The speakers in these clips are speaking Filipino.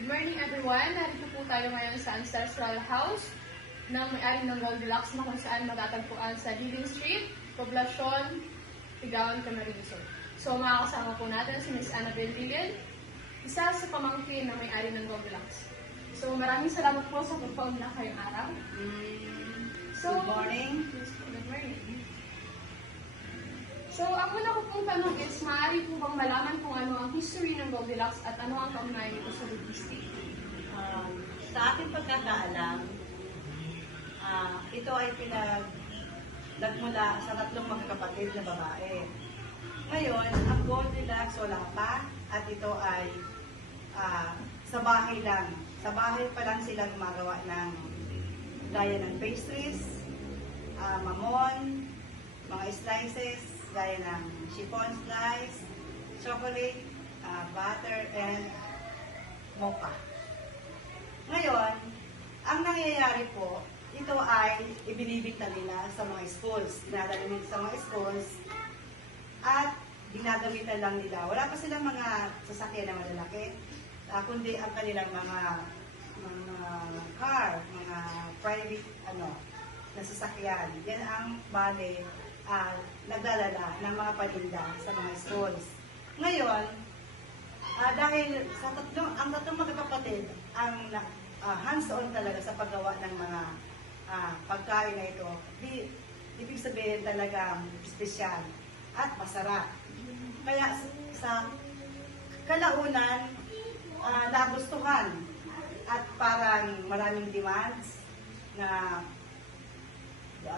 Good morning everyone! Narito po tayo ngayon sa Ancestral House ng may-ari ng Goldilocks na kung saan matatagpuan sa Living Street, Poblacion, Tigaon, Camarines Sur. So makakasama po natin si Ms. Annabel Dillon, isa sa pamangkin na may-ari ng Goldilocks. So maraming salamat po sa pagpaunla kayong araw. So, Good morning. Good morning. So, ang una ko pong tanong is, maaari po bang malaman kung ano ang history ng Goldilocks at ano ang kaugnayan nito sa logistic? Sa aking pagkakaalam, ito ay nagmula sa tatlong magkakapatid na babae. Ngayon, ang Goldilocks wala pa at ito ay sa bahay lang. Sa bahay pa lang sila gumagawa ng gaya ng pastries, mamon, mga slices, gaya ng chiffon slice, chocolate, butter, and mocha. Ngayon, ang nangyayari po, ito ay ibinibig na nila sa mga schools. Dinadala nila sa mga schools at ginagamitan lang nila. Wala pa silang mga sasakyan na malalaki, kundi ang kanilang mga car, mga private na sasakyan. Yan ang bale naglalala ng mga paninda sa mga schools. Ngayon, dahil sa ang tatlong magkakapatid ang hands-on talaga sa paggawa ng mga pagkain na ito, ibig sabihin talagang espesyal at masarap. Kaya sa kalaunan, nagustuhan at parang maraming demands na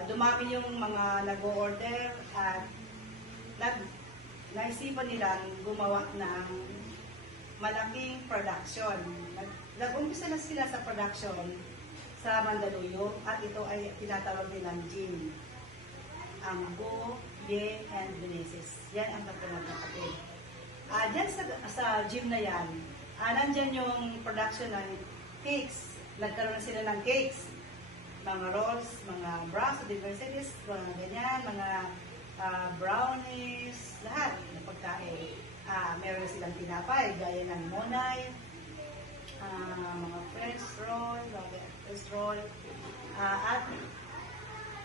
dumami yung mga nag-o-order at naisipan nilang gumawa ng malaking production. Nag-umpisa na sila sa production sa Mandaluyong at ito ay tinatawag nilang gym. Ang Go, Ye, and Benesis. Yan ang tatlong magkakapatid. Diyan sa gym na yan, nandyan yung production ng cakes. Nagkaroon na sila ng cakes. Mga rolls, mga brass, diversities, mga ganyan, mga brownies, lahat ng pagkain. Meron na silang tinapay, gaya ng monay, mga French roll, at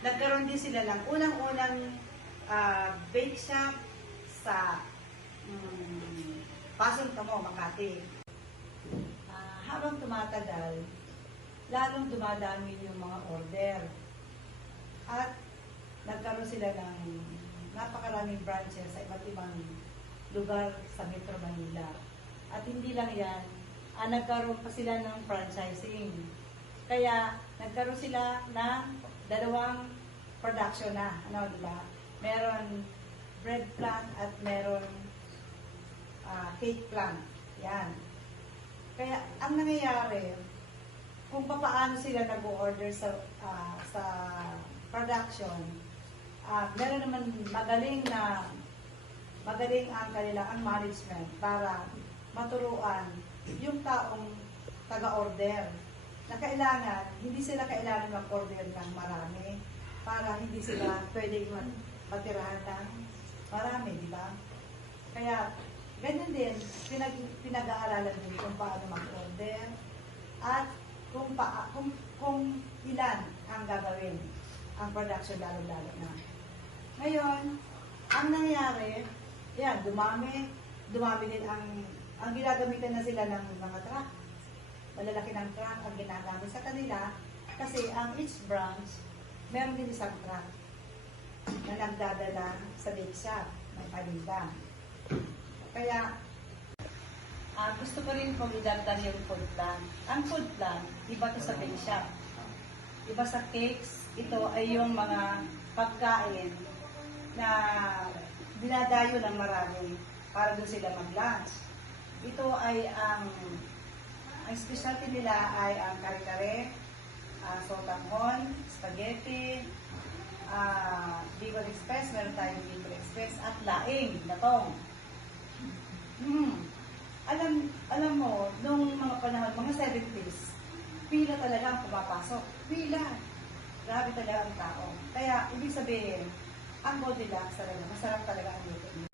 nagkaroon din sila ng unang-unang bake shop sa Pasong Tamo, Makati. Habang tumatagal, lalong dumadami yung mga order. At nagkaroon sila ng napakaraming branches sa iba't ibang lugar sa Metro Manila. At hindi lang yan, nagkaroon pa sila ng franchising. Kaya nagkaroon sila ng dalawang production na. Diba? Meron bread plant at meron cake plant. Yan. Kaya ang nangyayari, kung paano sila nag-order sa production, meron naman magaling ang kanilang management para maturuan yung taong taga-order na hindi sila kailangan mag-order ng marami para hindi sila pwedeng matirahan ng marami, di ba? Kaya, ganyan din, pinag-aaralan din kung paano mag-order at kung ilan ang gagawin ang production lalo-lalo na. Ngayon, ang nangyayari, yan, dumami din ang ginagamitan na sila ng mga truck. Malalaki ng truck ang ginagamit sa kanila kasi ang each branch, meron din isang truck na nagdadala sa bake shop ng paninda. Kaya, gusto ko rin pong idagdag yung food plant. Ang food plant, iba to sa bake shop. Iba sa cakes, ito ay yung mga pagkain na dinadayo ng marami para doon sila mag-lunch. Ito ay ang specialty nila ay ang kare-kare, sotanghon, spaghetti, Bicol Express, meron tayong Bicol Express, at laing, natong. Alam mo, nung mga panahon, mga 70s, pila talaga ang pumapasok. Pila. Grabe talaga ang tao. Kaya, ibig sabihin, ang Goldilocks talaga, masarap talaga ang luto niya.